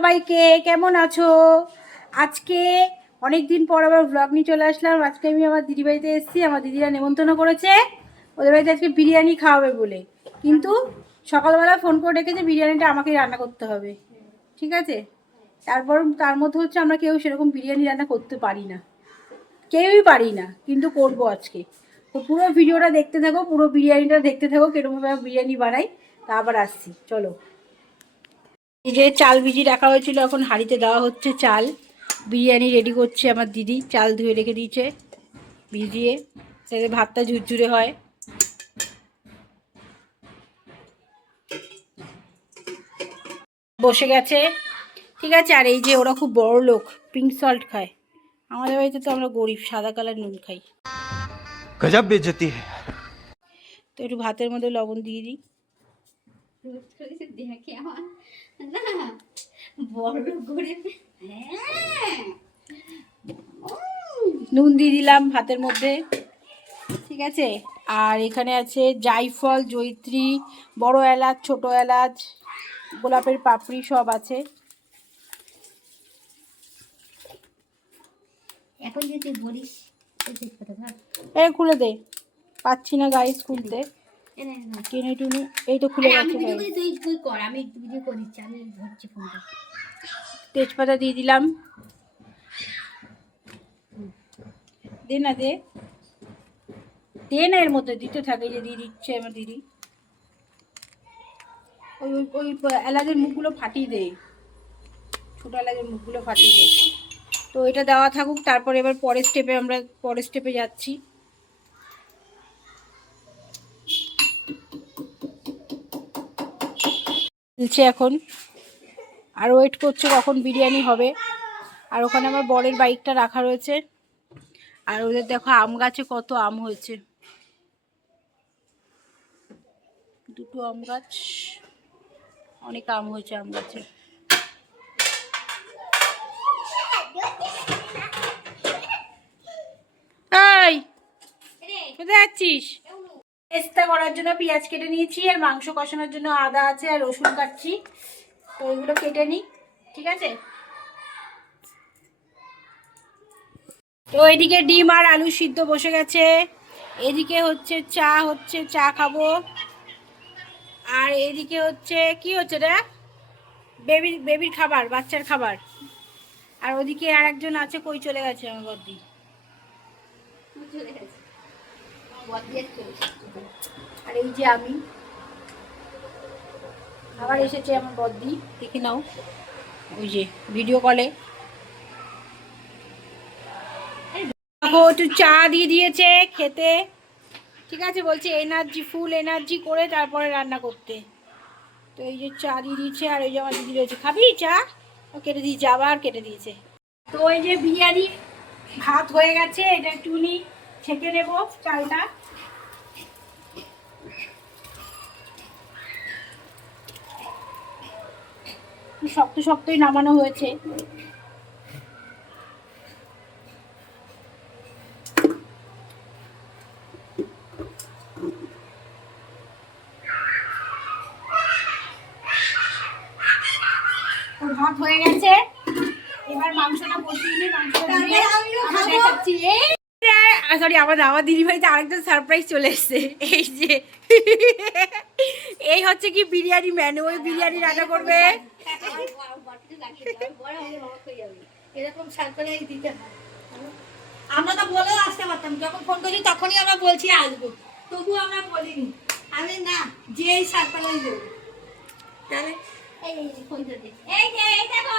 সবাইকে, কেমন আছো? আজকে অনেক দিন পর আবার ব্লগ নিয়ে চলে আসলাম। আজকে আমি আমার দিদি বাড়িতে এসেছি। আমার দিদিরা নেমন্তন্ন করেছে ওদের বাড়িতে আজকে বিরিয়ানি খাওয়াবে বলে, কিন্তু সকালবেলা ফোন করে ডেকেছে বিরিয়ানিটা আমাকেই রান্না করতে হবে। ঠিক আছে, তারপর তার মধ্যে হচ্ছে আমরা কেউ সেরকম বিরিয়ানি রান্না করতে পারি না, কেউই পারি না, কিন্তু করবো আজকে। তো পুরো ভিডিওটা দেখতে থাকো, পুরো বিরিয়ানিটা দেখতে থাকো কিরকমভাবে বিরিয়ানি বানাই। তা আবার আসছি, চলো। এই যে চাল ভিজিয়ে রাখা হয়েছিল, এখন হাঁড়িতে দেওয়া হচ্ছে চাল। বিরিয়ানি রেডি করছে আমার দিদি, চাল ধুয়ে রেখে দিয়েছে ভিজিয়ে, যাতে ভাতটা ঝুরঝুরে হয়। বসে গেছে, ঠিক আছে। আর এই যে ওরা খুব বড় লোক, পিঙ্ক সল্ট খায়। আমাদের বাড়িতে তো আমরা গরিব, সাদা কালার নুন খাই। গজব বেইজ্জতি है। তো একটু ভাতের মধ্যে লবণ দিয়ে দিই। নুন দিয়ে দিলাম ভাতের মধ্যে, ঠিক আছে। আর এখানে আছে জায়ফল, জয়িত্রী, বড় এলাচ, ছোট এলাচ, গোলাপের পাপড়ি সব আছে। এখন যদি বলিস খুলে দে, পাচ্ছি না গাইস খুলতে, টেনে টুনে। এই তো খুলে গেছে। তুই কর, আমি ভিডিও করে দিচ্ছি, আমি ধরছি ফোনটা। তেজপাতা দিয়ে দিলাম, দে না দে, দে না, এর মধ্যে দিতে থাকে, যে দিয়ে দিচ্ছে আমার দিদি। ওই ওই এলাচের মুখগুলো ফাটিয়ে দে, ছোটো এলাচের মুখগুলো ফাটিয়ে দে। তো এটা দেওয়া থাকুক, তারপর এবার পরের স্টেপে যাচ্ছি। চলছে এখন, আর ওয়েট করছে কখন বিরিয়ানি হবে। আর ওখানে আমার বরের বাইকটা রাখা রয়েছে। আর ওদের দেখো আম গাছে কত আম হয়েছে, দুটো আম গাছ, অনেক আম হয়েছে আম গাছে। এই কোথায় যাচ্ছিস? পেস্তা করার জন্য পেঁয়াজ কেটে নিয়েছি, আর মাংস কষানোর জন্য আদা আছে আর রসুন কাটছি। তো ওইগুলো কেটে নিই, ঠিক আছে। তো এদিকে ডিম আর আলু সিদ্ধ বসে গেছে, এদিকে হচ্ছে চা খাবো। আর এদিকে হচ্ছে কি হচ্ছে রে, বেবির খাবার, বাচ্চার খাবার। আর ওদিকে আর একজন আছে, কই চলে গেছে আমার বদ্দি? আর এই যে আমি, আবার এসেছে আমার বদ্দি, দেখে নাও, ওই যে ভিডিও কলে। একটু চা দিয়ে দিয়েছে খেতে, ঠিক আছে। বলছে এনার্জি, ফুল এনার্জি করে তারপরে রান্না করতে। তো এই যে চা দিয়ে দিয়েছে, আর ওই যে আমার দিদি রয়েছে, খাবি চা? ও কেটে দিয়েছে, আবার কেটে দিয়েছে। তো এই যে বিরিয়ানি ভাত হয়ে গেছে, এটা একটুখানি ছেঁকে নেবো চালটা। শক্ত শক্তই নামানো হয়েছে। ভাত হয়ে গেছে, এবার মাংসটা কষিয়ে নিই। মাংসটা দেখাচ্ছি। সরি, আমার দিদি ভাইতে আরেকটা সারপ্রাইজ চলে এসছে। এই যে এই হচ্ছে কি বিরিয়ানি মেনু, ওই বিরিয়ানি রান্না করবে। এরকম সারপ্রাইজ দিতে হয়। আমরা তো বলেও আসতে পারতাম, যখন ফোন করি তখনই আমরা বলছি আসবো, তবুও আমরা বলিনি। আমি না, যেই সারপ্রাইজ দেবো তাহলে এই ফোনটা দে, এই যে এই দেখো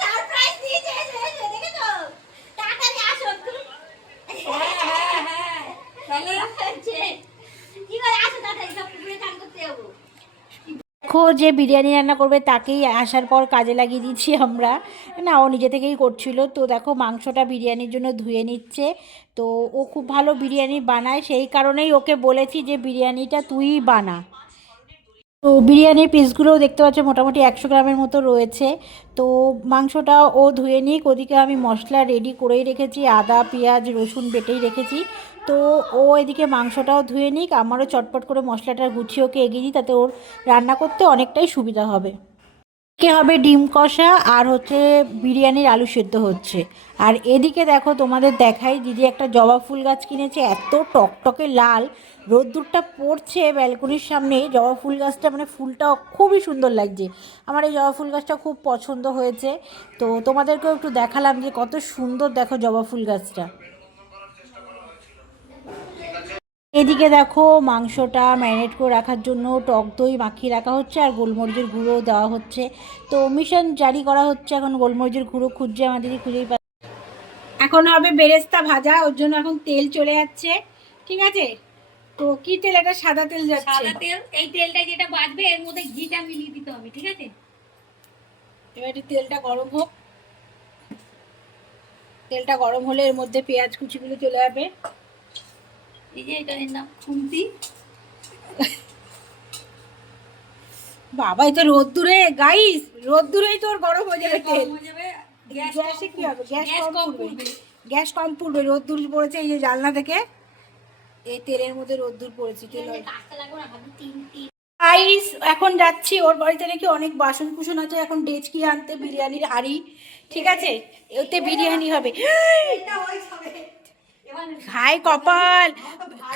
সারপ্রাইজ দিয়েছে, দেখেছো? তাড়াতাড়ি আসো তুমি। হ্যাঁ তাহলে কি করে আসো, তাড়াতাড়ি সব পুরো কাজ করতে যাবো। দেখো, যে বিরিয়ানি রান্না করবে তাকেই আসার পর কাজে লাগিয়ে দিচ্ছি আমরা, না ও নিজে থেকেই করছিল। তো দেখো মাংসটা বিরিয়ানির জন্য ধুয়ে নিচ্ছে। তো ও খুব ভালো বিরিয়ানি বানায়, সেই কারণেই ওকে বলেছি যে বিরিয়ানিটা তুইই বানা। তো বিরিয়ানির পিসগুলোও দেখতে পাচ্ছ মোটামুটি 100 গ্রামের মতো রয়েছে। তো মাংসটা ও ধুয়ে নিক, ওদিকে আমি মশলা রেডি করেই রেখেছি, আদা পেঁয়াজ রসুন বেটেই রেখেছি। তো ও এদিকে মাংসটাও ধুয়ে নিক, আমারও চটপট করে মশলাটা গুছিয়ে ওকে এগিয়ে দিই, তাতে ওর রান্না করতে অনেকটাই সুবিধা হবে। এদিকে হবে ডিম কষা আর হচ্ছে বিরিয়ানির আলু সেদ্ধ হচ্ছে। আর এদিকে দেখো তোমাদের দেখাই, দিদি একটা জবা ফুল গাছ কিনেছে, এত টকটকে লাল, রোদ্দুরটা পড়ছে ব্যালকনির সামনে, জবা ফুল গাছটা মানে ফুলটা খুবই সুন্দর লাগছে। আমার এই জবা ফুল গাছটা খুব পছন্দ হয়েছে, তো তোমাদেরকেও একটু দেখালাম যে কত সুন্দর দেখো জবা ফুল গাছটা। এদিকে দেখো মাংসটা ম্যারিনেট করে রাখার জন্য টক দই মাখিয়ে রাখা হচ্ছে আর গোলমরিচের গুঁড়ো দেওয়া হচ্ছে। তো মিশন জারি করা হচ্ছে, এখন গোলমরিচের গুঁড়ো খুঁজছে আমার দিদি, খুঁজেই পাচ্ছে। এখন হবে বেরেস্তা ভাজা, ওর জন্য এখন তেল চলে যাচ্ছে, ঠিক আছে। তো কি তেল? এটা সাদা তেল যাচ্ছে। সাদা তেল, এই তেলটা যেটা বাজবে এর মধ্যে ঘিটা মিলিয়ে দিতে হবে, ঠিক আছে। এবার একটু তেলটা গরম হোক, তেলটা গরম হলে এর মধ্যে পেঁয়াজ কুচিগুলো চলে যাবে। এই যে এটা এর নাম খুন্তি। বাবা এই তো রোদ্দুরে গাইস, রোদ্দুরেই তোর গরম হয়ে যাবে তেল। হয়ে যাবে, গ্যাসে কি হবে? গ্যাস কম কম পড়বে, পড়বে। গ্যাস কম পড়বে। রোদ্দুর পড়েছে এই যে জানলা থেকে, এই তেলের মধ্যে রোদ্দুর পড়েছে তেল। কাটতে লাগবে না, ভাবি তিন। আইস এখন যাচ্ছি ওর বাড়িতে, নাকি অনেক বাসন কুসন আছে, এখন ডেচকি আনতে, বিরিয়ানির হাঁড়ি, ঠিক আছে, ওতে বিরিয়ানি হবে। হাই কপাল,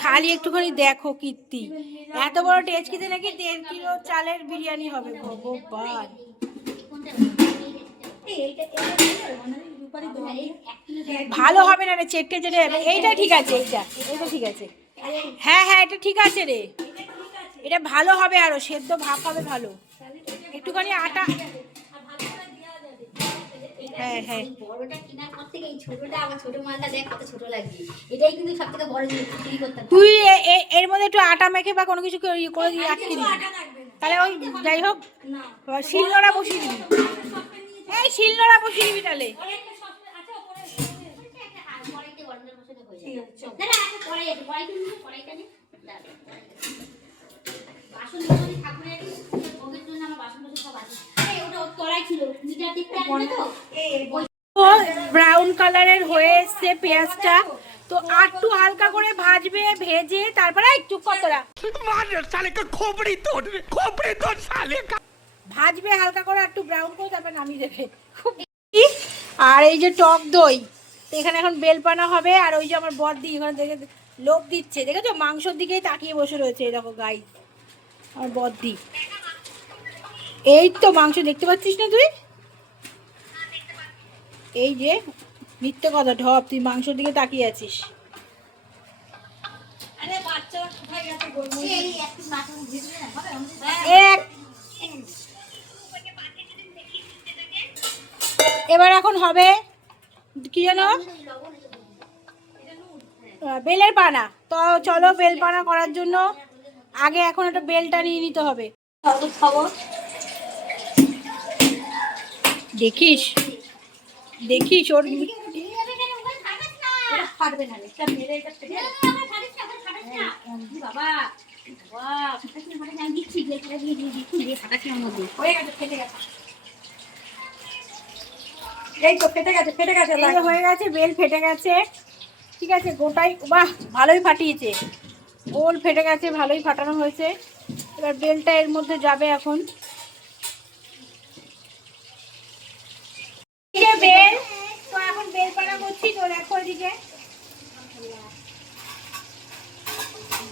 খালি একটুখানি দেখো কীর্তি, এত বড় ডেচকিতে নাকি 1.5 কিলো চালের বিরিয়ানি হবে। ভগবান, ভালো হবে না রে, চেটে চেটে যাবে। এইটা ঠিক আছে, এইটা ঠিক আছে, হ্যাঁ হ্যাঁ এটা ঠিক আছে রে, এটা ভালো হবে, আরো সেদ্ধ ভাপ হবে ভালো। একটুখানি আটা, হ্যাঁ হ্যাঁ বড়টা কেনার পর থেকে এই ছোটটা, আমার ছোট মালটা দেখ কত ছোট লাগছে। এটাই কিন্তু সব থেকে বড় জিনিস, বিক্রি করতে হবে। তুই এর মধ্যে একটু আটা মেখে বা কোনো কিছু করে দিয়ে আটকে দিবি, তাহলে ওই যাই হোক শিলনোড়া বসিয়ে দিবি, এই শিলনোড়া বসিয়ে দিবি তাহলে। ব্রাউন কালারের হয়ে এসছে পেঁয়াজটা, তো একটু হালকা করে ভাজবে, ভেজে তারপরে একটু কতটা ভাজবে হালকা করে, একটু ব্রাউন করে তারপর নামিয়ে দেবে। আর এই যে টক দই, তো এখানে এখন বেলপানা হবে। আর ওই যে আমার বড়দি এখানে দেখে লোভ দিচ্ছে, দেখেছো মাংসর দিকেই তাকিয়ে বসে রয়েছে, এই দেখো গাই আমার বড়দি। এই তো মাংস দেখতে পাচ্ছিস না তুই? এই যে মিথ্যে কথা ঢপ, তুই মাংসর দিকে তাকিয়ে আছিস। এবার এখন হবে কি জানো, বেলের পানা। তো চলো বেল পানা করার জন্য আগে এখন একটা বেলটা নিয়ে নিতে হবে। দেখিস দেখিস ওর ফাটবে না, এটা মেরে এটা ফেটে যাবে। বাবা বাহ, আমি দিচ্ছি, বেলটা দিয়ে দিচ্ছি, দিয়ে ফাটাচ্ছি আমার মধ্যে। হয়ে গেছে, ফেটে গেছে। এই তো ফেটে গেছে, ফেটে গেছে, হয়ে গেছে, বেল ফেটে গেছে, ঠিক আছে গোটাই। বাহ ভালোই ফাটিয়েছে, গোল ফেটে গেছে, ভালোই ফাটানো হয়েছে। এবার বেলটা এর মধ্যে যাবে এখন। বেল তো এখন বেল পানা করছি, তো দেখো এদিকে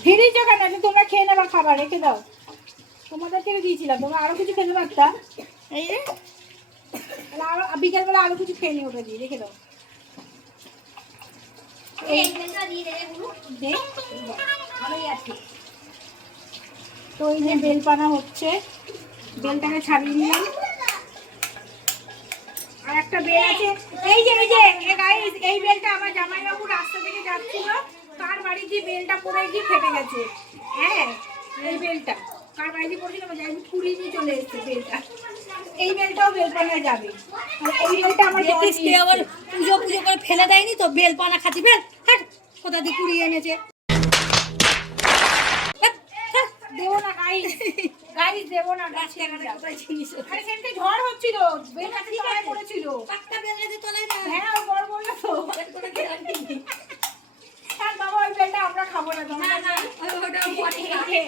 ফিরিজ কেন, তোমরা খেয়ে নেবা, খাবার রেখে দাও, তোমাদের থেকে দিয়েছিলাম, তোমরা আরো কিছু খেতে পারতা। এই যে আরো বিকেলবেলা আরো কিছু খেয়ে নিয়ে ওটা দিয়ে রেখে দাও। তো এই যে বেল পানা হচ্ছে, বেলটাকে ছাড়িয়ে নিলাম। আর একটা বেল আছে, এই যে গাইস, এই বেলটা আমার জামাইবাবু রাস্তা থেকে যাচ্ছিল, কার বাড়ি দিয়ে বেলটা পড়ে গিয়ে ফেটে গেছে। হ্যাঁ এই বেলটা কার বাড়ি দিয়ে পড়েছিল, যাই কুড়ি নিয়ে চলে এসেছে বেলটা। এই বেলটাও বেলপানায় যাবে। এই বেলটা আমার আবার পুজো করে ফেলে দেয়নি তো, বেল পানা খাচ্ছি। বেল কোথা দিয়ে কুড়িয়ে এনেছে। দেবো না গাইস, গাইস দেবো না, গাছ জিনিস। আরে সেদিন ঝড় হচ্ছিল, বেল গাছের তলায় পড়েছিল। পাক্কা বেল গাছের তলায় না। হ্যাঁ ও বড় বললো তো। থাক বাবা, ওই বেলটা আমরা খাবো না। না না ওটা পরে খাবে।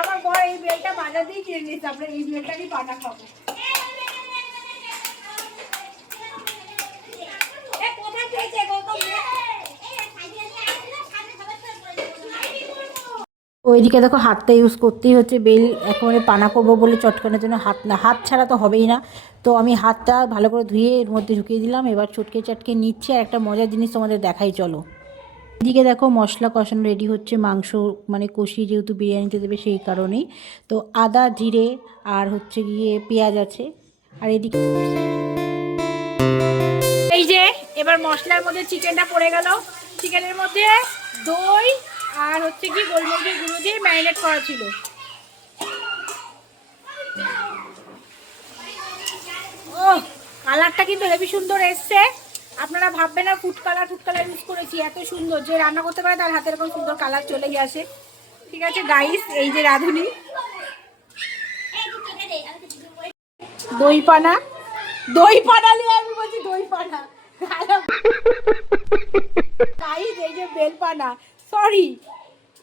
আমার বড় এই বেলটা বাজার দিয়ে কিনে নিয়েছে, আমরা এই বেলটারই পাটা খাবো। এ কোথায় খেয়েছে গৌতম? ওইদিকে দেখো হাতটা ইউজ করতেই হচ্ছে, বেল একেবারে পানা করবো বলে চটকানোর জন্য হাত ছাড়া তো হবেই না। তো আমি হাতটা ভালো করে ধুয়ে এর মধ্যে ঢুকিয়ে দিলাম। এবার চটকে চটকে নিচ্ছে। আর একটা মজার জিনিস তোমাদের দেখাই চলো। এদিকে দেখো মশলা কষানো রেডি হচ্ছে, মাংস মানে কষিয়ে যেহেতু বিরিয়ানিতে দেবে সেই কারণেই। তো আদা জিরে আর হচ্ছে গিয়ে পেঁয়াজ আছে। আর এদিকে এই যে এবার মশলার মধ্যে চিকেনটা পড়ে গেল। চিকেনের মধ্যে দই আর হচ্ছে কি গোলমরিচের গুঁড়ো দিয়ে ম্যারিনেট করা ছিল। ও কালারটা কিন্তু হেবি সুন্দর এসছে। আপনারা ভাববেন না ফুড কালার ইউজ করেছি, এত সুন্দর। যে রান্না করতে পারে তার হাতে এরকম সুন্দর কালার চলেই আসে। ঠিক আছে গাইস, এই যে রাঁধুনি দই পানা নিয়ে আমি বলছি দই পানা গাইস, এই যে বেল পানা, সরি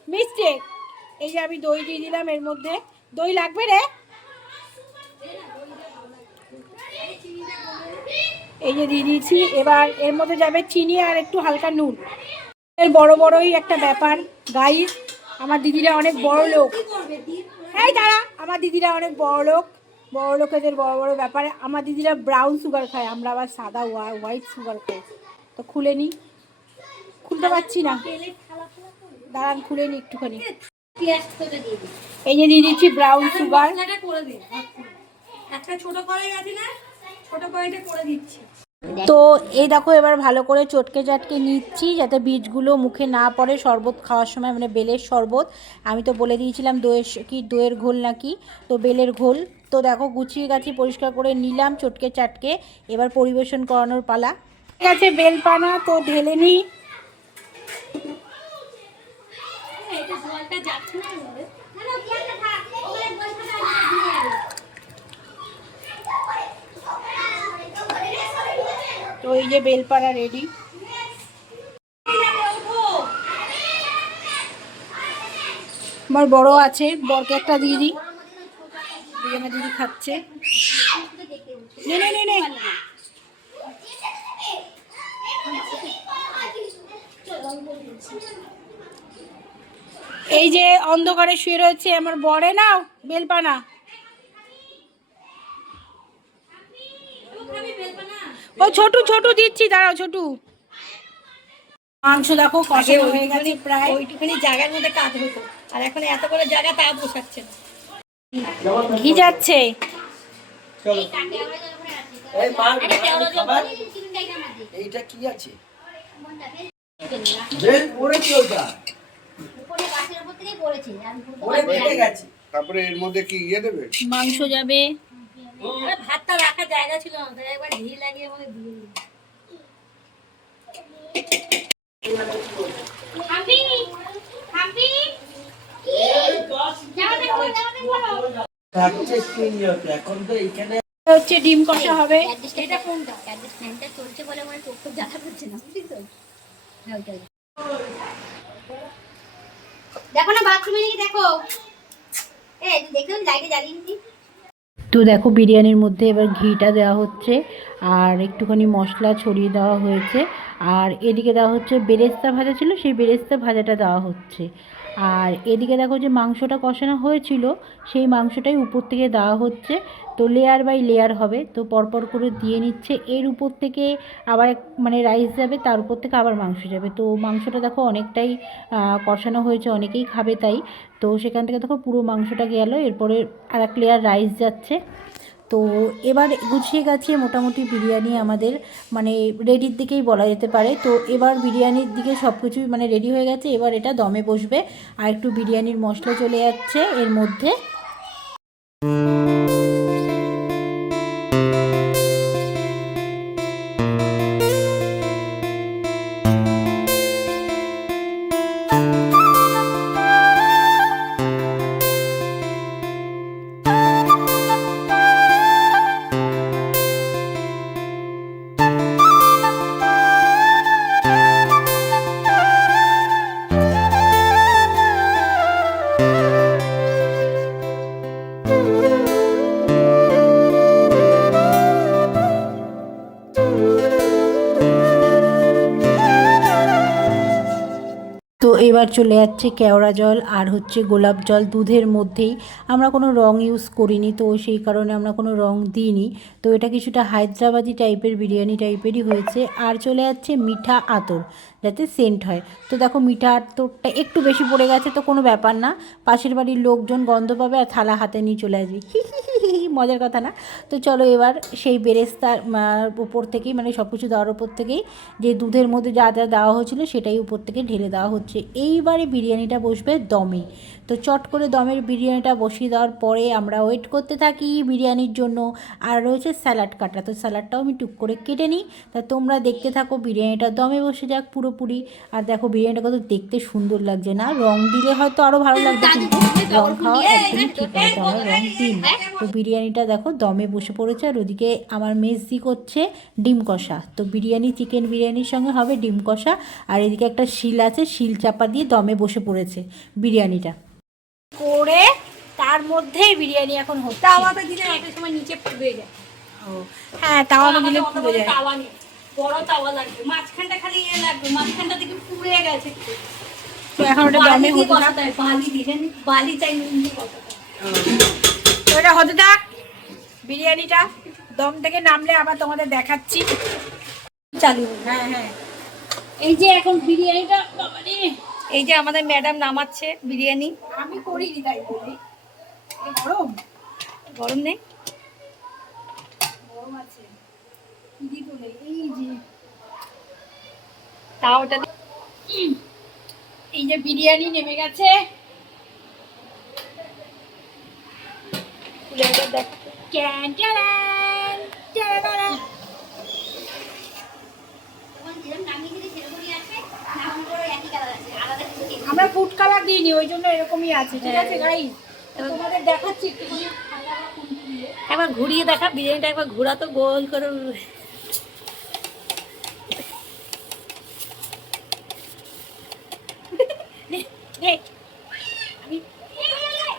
মিস্টেক। এই যে আমি দই দিয়ে দিলাম এর মধ্যে। দই লাগবে রে, এই যে দিয়ে দিয়েছি। এবার এর মধ্যে যাবে চিনি আর একটু হালকা নুন। এর বড় বড়ই একটা ব্যাপার গাইস। আমার দিদিরা অনেক বড় লোক। এই দাঁড়া, আমার দিদিরা অনেক বড় লোক, বড় লোকেদের বড় বড় ব্যাপারে। আমার দিদিরা ব্রাউন সুগার খায়, আমরা আবার সাদা হোয়াইট সুগার খাই। তো খুলে নি, খুলতে পারছি না, দাঁড়ান খুলে নি একটুখানি। এই যে দিয়ে দিচ্ছি ব্রাউন সুগার। একটা ছোট কড়াই আছে না, ছোট কড়াইটা করে দিচ্ছি। তো এই দেখো এবার ভালো করে চটকে চাটকে নিচ্ছি যাতে বীজগুলো মুখে না পড়ে। শরবত খাওয়ার সময় মানে বেলের শরবত, আমি তো বলে দিয়েছিলাম দইয়ের ঘোল নাকি, তো বেলের ঘোল। তো দেখো গুছিয়ে গাছি পরিষ্কার করে নিলাম চটকে চাটকে। এবার পরিবেশন করানোর পালা। ঠিক আছে বেল পানা তো ঢেলে নিই। তো এই যে বেলপাড়া রেডি। আমার বড় আছে, বরকে একটা দিয়ে দিই। আমার দিদি খাচ্ছে। নে নে নে নে। এই যে অন্ধকারে শুয়ে রয়েছে আমার বরে, নাও বেলপানা। ও ছোটু দিচ্ছি, দাঁড়াও ছোটু। মাংস দেখো কষানো হয়ে গেছে প্রায়। ওইটুখানি জায়গার মধ্যে কাজ হতো, আর এখন এত করে জায়গা তা বসাচ্ছে না। ঘি যাচ্ছে। এইটা কি আছে? বেল পড়েছে ওটা। ওরে বেটে গেছে। তারপরে এর মধ্যে কি ইয়ে দেবে? মাংস যাবে। ভাতটা রাখার জায়গা ছিল না, তাই একবার ঘি লাগিয়ে আমাকে দিয়ে দিল। এখন তো এইখানে হচ্ছে ডিম কষা হবে। এটা কোনটা? ফ্যানটা চলছে বলে আমার খুব জ্বালা করছে না, বুঝলি তো? দেখো না বাথরুমে গিয়ে দেখো। দেখলাম লাইটে জ্বালিয়ে নিচ্ছি। তো দেখো বিরিয়ানির মধ্যে এবার ঘিটা দেওয়া হচ্ছে আর একটুখানি মশলা ছড়িয়ে দেওয়া হয়েছে। আর এদিকে দেওয়া হচ্ছে বেরেস্তা ভাজা ছিল, সেই বেরেস্তা ভাজাটা দেওয়া হচ্ছে। আর এদিকে দেখো যে মাংসটা কষানো হয়েছিল সেই মাংসটাই উপর থেকে দেওয়া হচ্ছে। তো লেয়ার বাই লেয়ার হবে, তো পরপর করে দিয়ে নিচ্ছে। এর উপর থেকে আবার মানে রাইস যাবে, তার উপর থেকে আবার মাংস যাবে। তো মাংসটা দেখো অনেকটাই কষানো হয়েছে, অনেকেই খাবে তাই। তো সেখান থেকে দেখো পুরো মাংসটা গেল, এরপরে আর এক লেয়ার রাইস যাচ্ছে। তো এবার গুছিয়ে গাছিয়ে মোটামুটি বিরিয়ানি আমাদের মানে রেডির দিকেই বলা যেতে পারে। তো এবার বিরিয়ানির দিকে সব কিছুই মানে রেডি হয়ে গেছে, এবার এটা দমে বসবে। আর একটু বিরিয়ানির মশলা চলে যাচ্ছে এর মধ্যে। এবার চলে যাচ্ছে কেওড়া জল আর হচ্ছে গোলাপ জল দুধের মধ্যেই। আমরা কোনো রং ইউজ করিনি, তো সেই কারণে আমরা কোনো রং দিইনি। তো এটা কিছুটা হায়দ্রাবাদি টাইপের বিরিয়ানি টাইপেরই হয়েছে। আর চলে যাচ্ছে মিঠা আতর, যাতে সেন্ট হয়। তো দেখো মিঠা আতরটা একটু বেশি পড়ে গেছে, তো কোনো ব্যাপার না, পাশের বাড়ির লোকজন গন্ধ পাবে আর থালা হাতে নিয়ে চলে আসবে, মজার কথা না? তো চলো এবার সেই বেরেস্তার উপর থেকেই, মানে সব কিছু দেওয়ার উপর থেকেই যে দুধের মধ্যে যা যা দেওয়া হয়েছিলো সেটাই উপর থেকে ঢেলে দেওয়া হচ্ছে। এইবারে বিরিয়ানিটা বসবে দমে। তো চট করে দমের বিরিয়ানিটা বসিয়ে দেওয়ার পরে আমরা ওয়েট করতে থাকি বিরিয়ানির জন্য। আর রয়েছে স্যালাড কাটা, তো স্যালাডটাও আমি টুক করে কেটে নিই। তা তোমরা দেখতে থাকো, বিরিয়ানিটা দমে বসে যাক পুরোপুরি। আর দেখো বিরিয়ানিটা কত দেখতে সুন্দর লাগছে না? রং দিলে হয়তো আরও ভালো লাগবে, কিন্তু রং খাওয়া একদমই ঠিক নয়, তো আমরা রং দিই না। তো বিরিয়ানিটা দেখো দমে বসে পড়েছে। আর ওদিকে আমার মেজদি করছে ডিম কষা। তো বিরিয়ানি, চিকেন বিরিয়ানির সঙ্গে হবে ডিম কষা। আর এদিকে একটা শিল আছে, শিল চাপা দিয়ে দমে বসে পড়েছে বিরিয়ানিটা করে। তার মধ্যেই বিরিয়ানি এখন হচ্ছে। তাওয়াটা দিলে একটা সময় নিচে পুড়ে যায়। ও হ্যাঁ, তাওয়াটা দিলে পুড়ে যায়। তাওয়া নেই, বড় তাওয়া লাগবে, মাঝখানটা খালি লাগবে, মাঝখানটা থেকে পুড়ে গেছে। তো এখন ওটা দমে হতে থাক। বালি দিলেন, বালি চাই নুন দিয়ে বসাতে। তো এটা হতে থাক। বিরিয়ানিটা দম থেকে নামলে আবার তোমাদের দেখাচ্ছি। চালু। হ্যাঁ হ্যাঁ, এই যে এখন বিরিয়ানিটা, বাবারে, এই যে আমাদের ম্যাডাম নামাচ্ছে বিরিয়ানি। আমি করিনি তাই বলি। গরম গরম নেই, গরম আছে। দিদি বলে এই যে তাওটা এই যে বিরিয়ানি নেমে গেছে। Tan tan, tan tan. আমরা ফুড কালার দিইনি, ওই জন্য এরকমই আছে। ঠিক আছে গাইস, তোমাদের দেখাচ্ছি একটুখানি। একবার ঘুরিয়ে দেখা, বিরিয়ানিটা একবার ঘোরা তো গোল করে।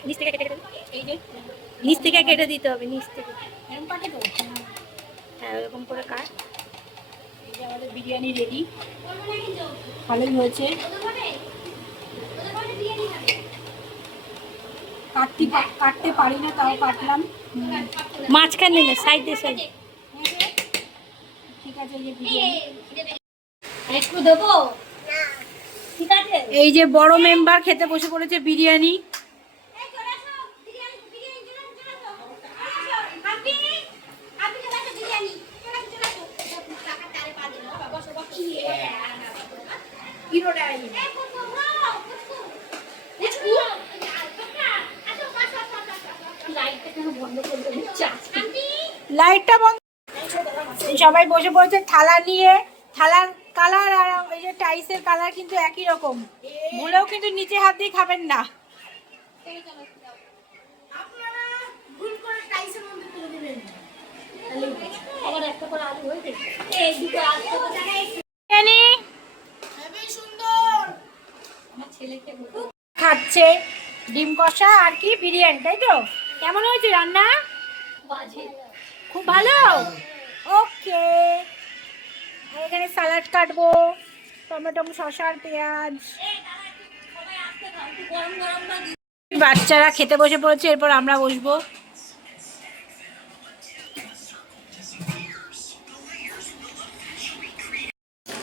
নিচ থেকে কেটে নিচ থেকে কেটে দিতে হবে, নিচ থেকে। এরকম পাকে তো। হ্যাঁ এরকম করে কাট। এই যে আমাদের বিরিয়ানি রেডি, ভালোই হয়েছে। কাটতে পারি না, তাও কাটলাম। মাঝখানে না, সাইডে সাইডে। ঠিক আছে, এই যে বিরিয়ানি। একটু দেবো? ঠিক আছে। এই যে বড় মেম্বার খেতে বসে পড়েছে বিরিয়ানি। লাইটটা বন্ধ। সবাই বসে পড়েছে থালা নিয়ে। থালার কালার আর এই যে টাইসের কালার কিন্তু একই রকম। ভুলেও কিন্তু নিচে হাত দিয়ে খাবেন না। আবার একটা করে আলু হয়েছে, এই দুটো আলু বিরিয়ানি আমার ছেলেকে খাচ্ছে ডিম কষা আর কি বিরিয়ানি, তাই তো? কেমন হয়েছে রান্না? বাজে। খুব ভালো। ওকে, আর এখানে স্যালাড কাটবো, টমেটো, শসা আর পেঁয়াজ। বাচ্চারা খেতে বসে পড়েছে, এরপর আমরা বসবো।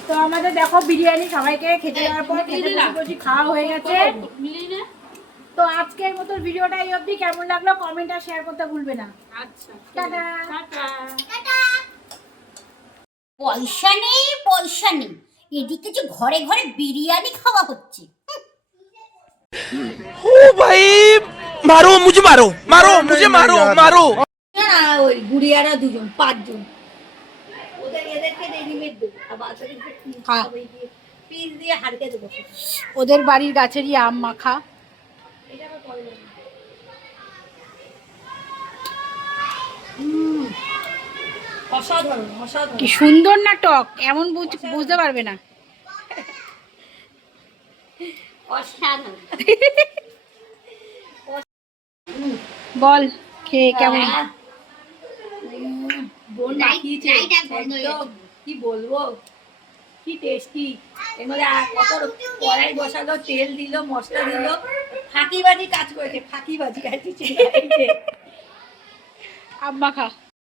তো আমাদের দেখো বিরিয়ানি সবাইকে খেতে দেওয়ার পর খেতে বসে পড়েছি, খাওয়া হয়ে গেছে। তো আজকের মতো ভিডিওটা এই অবধি। কেমন লাগলো কমেন্ট আর শেয়ার করতে ভুলবে না। আচ্ছা, টাটা। পয়সা নেই, পয়সা নেই, এদিকে যে ঘরে ঘরে বিরিয়ানি খাওয়া হচ্ছে। ओ भाई मारो मुझे, मारो मारो मुझे, मारो मारो। না ওই গুড়িয়ারা দুজন, পাঁচজন, ওদের এদেরকে রেডিমেড দেবো, আর বাচ্চাদেরকে পিস দিয়ে হাড়কে দেবো। ওদের বাড়ির গাছেরই আম মাখা। এটা আবার পরে দেবো। অসাধারণ, অসাধারণ। কি সুন্দর না টক, এমন বুঝতে পারবে না। অসাধারণ। বল খেয়ে কেমন? বোন মাখিয়েছে একদম, কি বলবো। কি টেস্টি। এর মধ্যে কত কড়াই বসালো, তেল দিল, মশলা দিল, ফাঁকিবাজি কাজ করেছে, ফাঁকিবাজি। আম্মা খা।